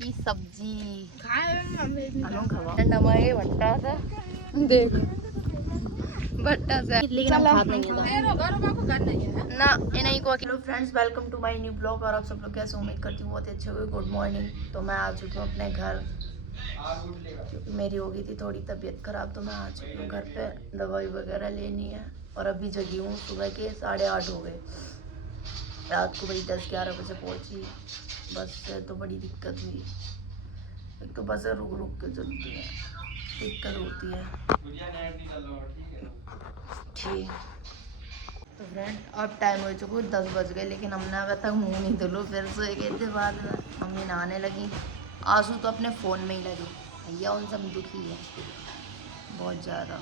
की सब्जी हमारे भट्टा से देख भट्टा से, लेकिन हम खाते नहीं है ना इन्हीं को। Hello friends, welcome to my new blog. और आप सब लोग कैसे, उम्मीद करती हूँ बहुत अच्छे हुए। Good morning. तो मैं आ चुकी हूँ अपने घर, क्योंकि मेरी हो गई थी थोड़ी तबीयत ख़राब, तो मैं आ चुकी हूँ घर पे। दवाई वगैरह लेनी है और अभी जगी हूँ। सुबह के 8:30 हो गए। रात को वही 10-11 बजे पहुँची। बस से तो बड़ी दिक्कत हुई। एक तो बसें रुक रुक के चलती है, दिक्कत होती है। ठीक तो फ्रेंड, अब टाइम हो चुका 10 बज गए, लेकिन हमने अभी तक मुंह नहीं धुलो। फिर सोए गए थे बाद में, मम्मी नहाने लगी। आंसू तो अपने फ़ोन में ही लगी। भैया उन सब दुखी है बहुत ज़्यादा।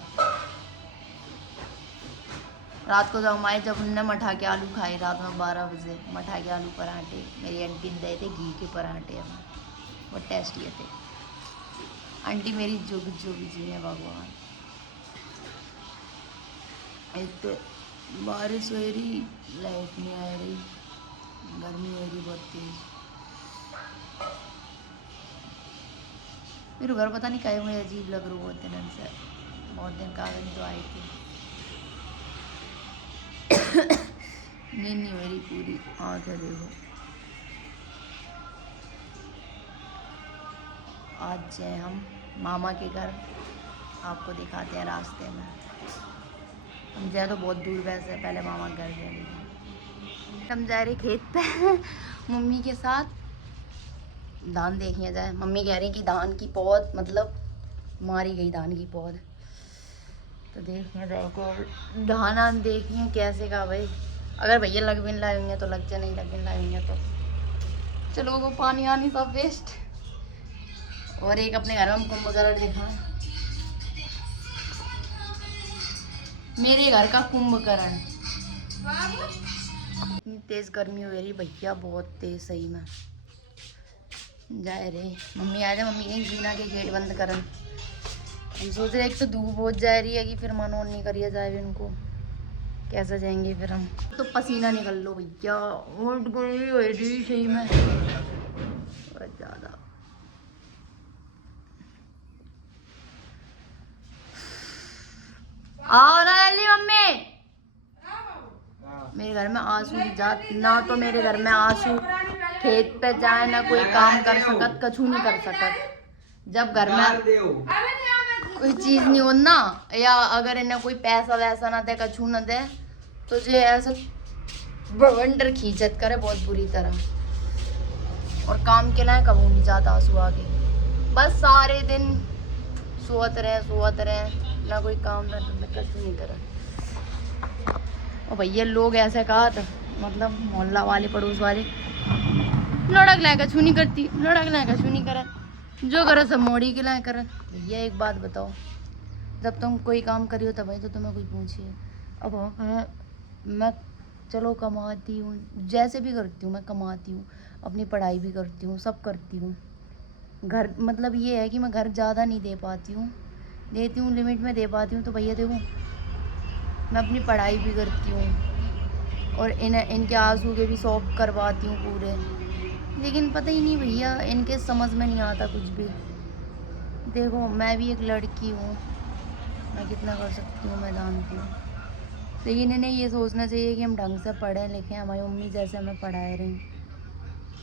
रात को जब हम आए, जब उनने मठा के आलू खाए रात में 12 बजे, मठा के आलू पराठे मेरी आंटी ने दिए थे, घी के पराठे हमें, वो टेस्टी थे। आंटी मेरी जुग जुग जी है भगवान। एक तो बारिश हो रही, लाइट नहीं आ रही, गर्मी हो रही बहुत तेज। मेरे घर पता नहीं कहीं मुझे अजीब लग रहा बहुत दिन से, बहुत दिन कागज तो आई थी। नींद नहीं हो रही पूरी, आँखें देखो। आज जाए हम मामा के घर, आपको दिखाते हैं रास्ते में। हम जाए तो बहुत दूर, वैसे पहले मामा के घर जाएंगे। हम जा रहे खेत पे मम्मी के साथ। धान देखने जाए, मम्मी कह रही कि धान की पौध मतलब मारी गई, धान की पौध। तो देखने जाए धान देखिए कैसे का भाई। अगर भैया लग भी लाएंगे तो लग जाए, नहीं लग भी लाएंगे तो चलो, वो पानी आनी सब वेस्ट। और एक अपने घर में कुंभ करण देखा, मेरे घर का कुंभकर्ण। इतनी तेज गर्मी हो रही भैया, बहुत तेज सही में। जाए रे मम्मी, आ जाए। मम्मी कहीं जीना के गेट बंद करन। हम सोच रहे एक तो धूप बहुत जा रही है कि फिर मन नहीं करिए जाए भी, उनको कैसे जाएंगे फिर हम। तो पसीना निकल लो भैया, बहुत गर्मी हो रही सही में बहुत ज़्यादा। आओ ना जल्दी मम्मी। मेरे घर में आंसू की जात ना, तो मेरे घर में आंसू खेत पे जाए ना, कोई काम कर सकत, कछु नहीं कर सकत। जब घर में कोई चीज नहीं हो ना, या अगर इन्हें कोई पैसा वैसा ना दे, कछु ना दे, तो जो ऐसा बवंडर खींचत करे बहुत बुरी तरह। और काम के लिए कबू नहीं जाता आंसू आगे। बस सारे दिन सोत रहे, ना कोई काम ना धंधा, कछु नहीं करे। और भैया लोग ऐसे कहा था, मतलब मोहल्ला वाले पड़ोस वाले, लड़क लाए कछु नहीं करती, लड़क लाए कछु नहीं करे, जो करे सब मोड़ी के लाए करे। भैया एक बात बताओ, जब तुम कोई काम करियो तब भाई तो तुम्हें कोई पूछिए। अब मैं चलो कमाती हूँ, जैसे भी करती हूँ, मैं कमाती हूँ, अपनी पढ़ाई भी करती हूँ, सब करती हूँ। घर मतलब ये है कि मैं घर ज़्यादा नहीं दे पाती हूँ, देती हूँ लिमिट में दे पाती हूँ। तो भैया देखो, मैं अपनी पढ़ाई भी करती हूँ और इनके आंसू के भी शौक करवाती हूँ पूरे, लेकिन पता ही नहीं भैया, इनके समझ में नहीं आता कुछ भी। देखो मैं भी एक लड़की हूँ, मैं कितना कर सकती हूँ मैं जानती हूँ, लेकिन इन्हें ये सोचना चाहिए कि हम ढंग से पढ़ें लिखें, हमारी मम्मी जैसे हमें पढ़ाए रहे,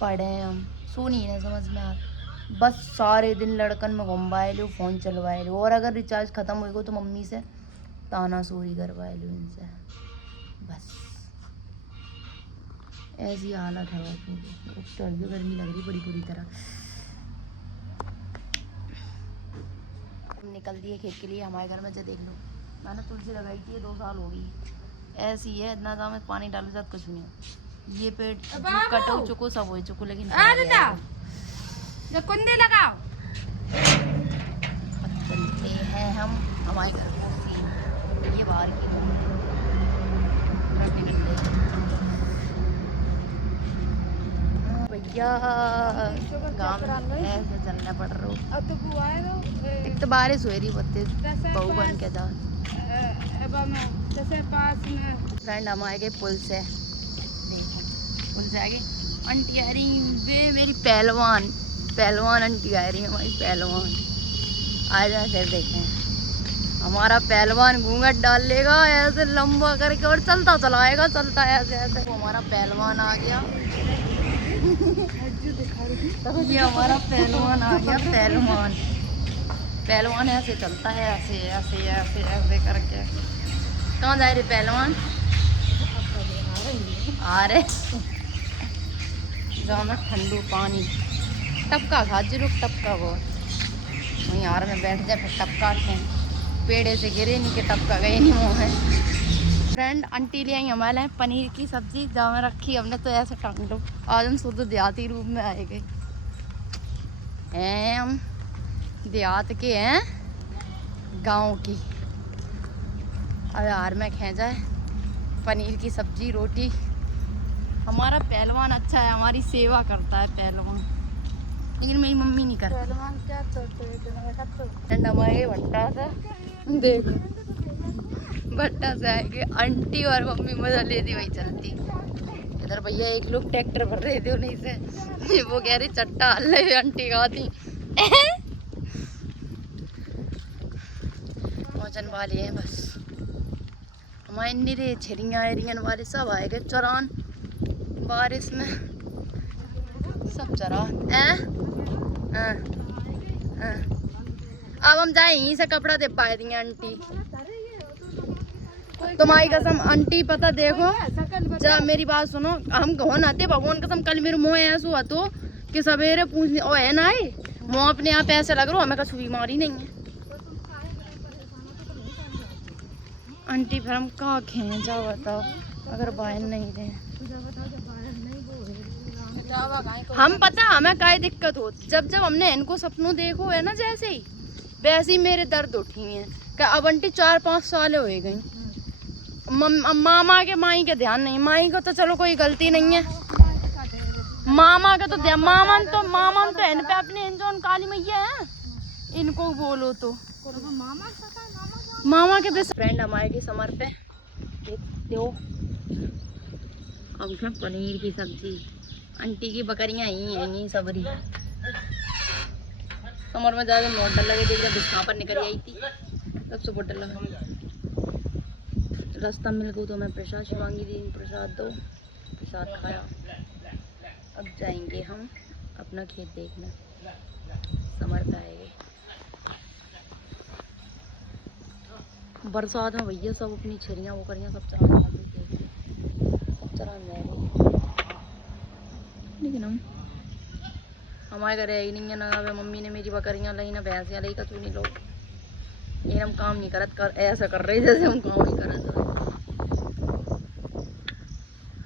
पढ़ें हम। सो नहीं है समझ में आ, बस सारे दिन लड़कन में घुमवाए लो, फ़ोन चलवाए लो, और अगर रिचार्ज ख़त्म होएगा तो मम्मी से ताना चोरी करवाए लो इनसे। बस ऐसी हालत है। तो गर्मी लग रही बड़ी बुरी तरह। हम निकल दिए खेत के लिए। हमारे घर में जो देख लो, मैंने तुलसी लगाई थी, 2 साल हो गई, ऐसी है, इतना ज़्यादा पानी डालो जात कुछ नहीं हो। ये पेड़ कट हो चुको, सब हो चुको, लेकिन कुंदे लगाओ। चलते हैं हम हमारे घर को, ये बाहर की भैया गाँव ऐसे चलना पड़ रहा है। एक तो बारिश हो रही बहुत तेज, बहू बन के जा। फ्रेंड हम आए गए पुल से, देखो पुल से आगे आंटी आ रही वे मेरी पहलवान। पहलवान आंटी आ रही है हमारी पहलवान। आ जाए फिर देखें हमारा पहलवान घूंघट डाल लेगा ऐसे लंबा करके और चलता चलाएगा, चलता है ऐसे ऐसे। तो हमारा पहलवान आ गया। ये हमारा पहलवान आ गया। पहलवान ऐसे चलता है, ऐसे ऐसे ऐसे ऐसे करके। कहाँ जा रहे पहलवान? आ रहे जाना ठंडू पानी टपका खा जरूर टपका वो वहीं यार में बैठ जाए फिर टपका थे पेड़े से गिरे नहीं कि टपका गए नहीं मुँह में। फ्रेंड आंटी ले आई हमारे लिए पनीर की सब्जी जहाँ में रखी हमने तो ऐसे टांग लो। आज हम शुद्ध देहाती रूप में आए गए हैं, हम देहात के हैं, गांव की। अब यार में खींचा है पनीर की सब्जी रोटी। हमारा पहलवान अच्छा है, हमारी सेवा करता है पहलवान, लेकिन मेरी मम्मी नहीं करती। पहलवान क्या करते हमारे भट्टा से देख भट्टा से आएंगे आंटी और मम्मी मजा लेती वही चलती। इधर भैया एक लोग ट्रैक्टर भर रहे थे उन्हीं से वो कह रही चट्टा ले आंटी खाती पहुँचन वाले हैं बस। हमारे निरे छिरियाँ एरियन वाले सब आए गए चौरान बारिश में सब चरा। अब हम जाए यहीं से कपड़ा दे पाए दी आंटी। तुम्हारी कसम आंटी पता देखो जब मेरी बात सुनो हम कहो नाते भगवान कसम कल मेरे मुँह ऐसा हुआ तो कि सवेरे पूछने ओ है ना मुँह अपने आप ऐसे लग रहा हमें कछु बीमारी नहीं है। आंटी फिर हम कहाँ खींचा बताओ अगर बाहर नहीं थे हम पता हमें काय दिक्कत हो जब जब हमने इनको सपनों देखो है ना जैसे ही वैसे ही मेरे दर्द उठी हैं कि अब आंटी 4-5 साल हो गई। मामा के माई के ध्यान नहीं, माई को तो चलो कोई गलती नहीं है, मामा का तो ध्यान मामा तो इन पे अपने इंजन काली मैया है इनको बोलो तो मामा के बेस्ट फ्रेंड हमारे की समर पे देखो। अब उसमें पनीर की सब्जी आंटी की बकरियां ही हैं नहीं सबरी कमर में ज्यादा मोटर लगे थे जब बिस्मा पर निकल आई थी तब से मोटर लगा। रास्ता मिल गया तो मैं प्रसाद मांगी दी, प्रसाद दो, प्रसाद खाया। अब जाएंगे हम अपना खेत देखने, समर पे आएंगे। बरसात में भैया सब अपनी छरियाँ वो करियाँ सब चरा सब चरा जा रही, लेकिन हम हमारे घर ही नहीं है ना। मम्मी ने मेरी बकरियाँ लाई ना भैंसियाँ लाई कछु नहीं लोग, लेकिन हम काम नहीं करत कर ऐसा कर रहे जैसे हम काम नहीं करत।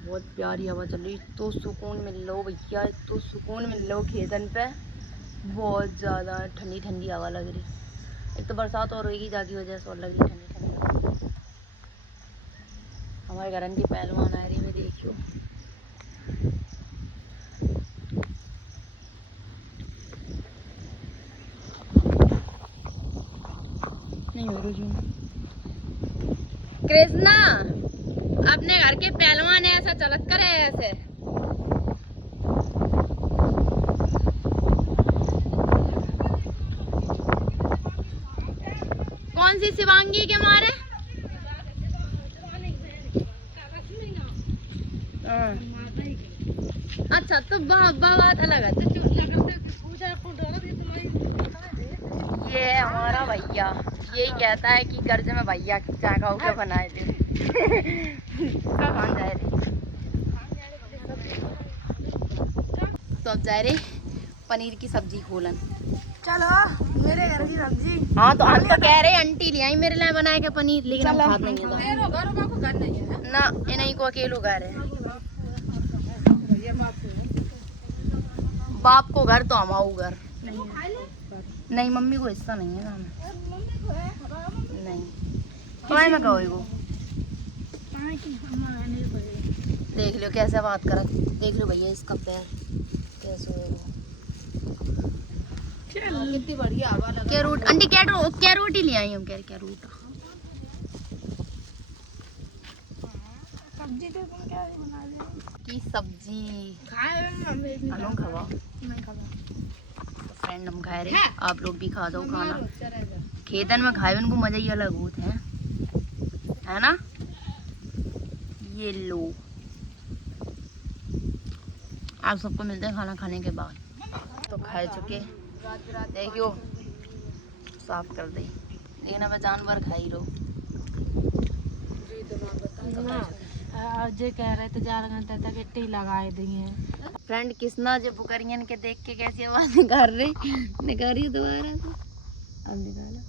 बहुत प्यारी हवा चल रही, तो सुकून मिल लो भैया, तो सुकून मिल लो खेतन पे। बहुत ज़्यादा ठंडी ठंडी हवा लग रही, एक तो बरसात और होगी जाकी वजह से और लग रही ठंडी ठंडी। हमारे घर की पहलवान आ रही है देखियो। कृष्णा अपने घर के पहलवान ऐसा चलत करे ऐसे। कौन सी शिवांगी के मारे? अच्छा तो बात अलग है। ये हमारा भैया यही कहता है कि कर्ज में भैया चाका उका बनाए थे कहाँ जा रहे तो अब जा रहे पनीर की सब्जी खोलन। चलो मेरे घर की सब्जी। हाँ तो हम तो कह रहे आंटी ले आई मेरे लिए बनाए के पनीर, लेकिन हम खाते नहीं है ना इन्हीं को अकेलो घर है। बाप को घर तो हमाऊ घर नहीं, मम्मी को हिस्सा नहीं है ना नहीं तुम्हारे में कहो। देख लो कैसे बात कर, देख लो भैया इसका पैर कैसे होगा। कितनी बढ़िया हवा लग। क्या रोटी आंटी क्या रोटी ले आई हम? क्या रोटी सब्जी तो तुम क्या बना रहे हो? की सब्जी खाए हम खवा नहीं खवा फ्रेंड हम खा रहे, आप लोग भी खा दो खाना। खेतन में खाए उनको मजा ही अलग होता है ना। ये लो, आप सबको मिलते हैं खाना खाने के बाद। तो खा चुके, देखियो साफ कर दे, लेकिन अब जानवर खा ही रहो। जे कह रहे थे 4 घंटे तक इट्टी लगाए दिए। फ्रेंड किसना जो बुकरियन के देख के कैसी आवाज निकाल रही दोबारा से। अब निकालो,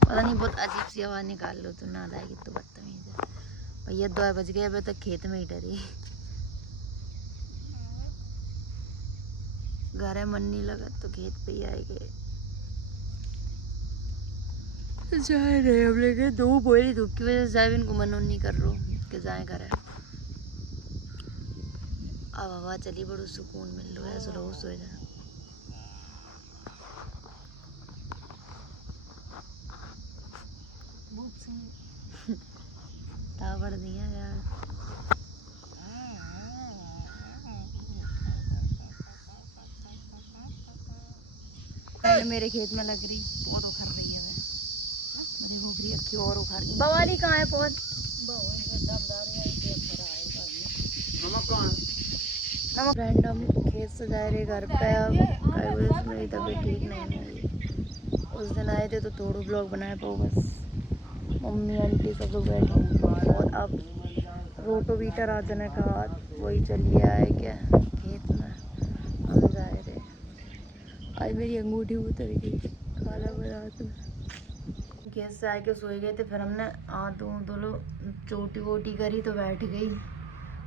पता नहीं बहुत अजीब सी आवाज निकाल लो तो ना आएगी तो बदतमीज है भैया। 2 बज गए, अभी तक खेत में ही डरी। घर है मन नहीं लगा तो खेत पे ही आएंगे। जा रहे हम लेके, धूप हो रही, धूप की वजह से इनको मन नहीं कर रहा कि जाए घर। अब हवा चली, बड़ो सुकून मिल रहा है, ऐसा लो सो जाए। तावड़ दिया यार। मेरे खेत में लग रही पौध उखड़ रही है, मेरे घोघरी अक्की और उखड़ रही। बवाली कहाँ है पौध? फ्रेंड हम खेत से जा रहे घर पे। अब मेरी तबीयत ठीक नहीं है। उस दिन आए थे तो थोड़ा ब्लॉग बनाया पाओ बस, मम्मी आंटी सब लोग बैठे। और अब रोटोवीटर आजा ने कहा वही चलिए आए क्या खेत में, हम जा रहे। आज मेरी अंगूठी उतर गई खाना बनाते में। खेत से आके सोए गए थे, फिर हमने दोनों चोटी वोटी करी तो बैठ गई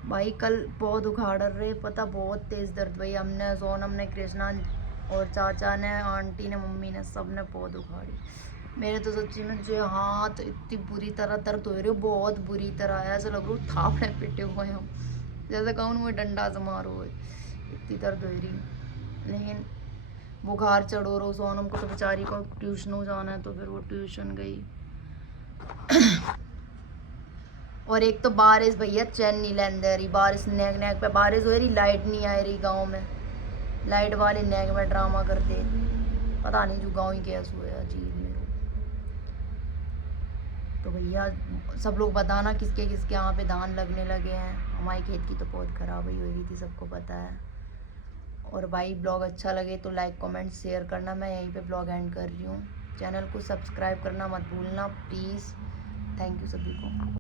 भाई। कल पौध उखाड़ रहे, पता बहुत तेज दर्द भाई। हमने सोनम ने, कृष्णा और चाचा ने, आंटी ने, मम्मी ने, सब ने पौध उखाड़ी। मेरे तो सच्ची में जो हाथ इतनी बुरी तरह दर्द हो रही हो, बहुत बुरी तरह, ऐसा लग रहा थापड़े पिटे हुए हो, जैसे कहूँ मैं डंडा से मारो, इतनी दर्द हो रही। लेकिन बुखार चढ़ो रहो सोनम को, तो बेचारी को ट्यूशन हो जाना है, तो फिर वो ट्यूशन गई। और एक तो बारिश भैया चैन नहीं लेने दे रही, बारिश नेक नेक पे बारिश हो रही, लाइट नहीं आ रही गांव में। लाइट वाले नेक में ड्रामा करते, पता नहीं जो गांव ही कैसे हुआ अजीब मेरे। तो भैया सब लोग बताना किसके किसके यहाँ पे धान लगने लगे हैं। हमारे खेत की तो बहुत खराब हुई थी, सबको पता है। और भाई ब्लॉग अच्छा लगे तो लाइक कमेंट शेयर करना। मैं यहीं पे ब्लॉग एंड कर रही हूँ। चैनल को सब्सक्राइब करना मत भूलना प्लीज़। थैंक यू सभी को।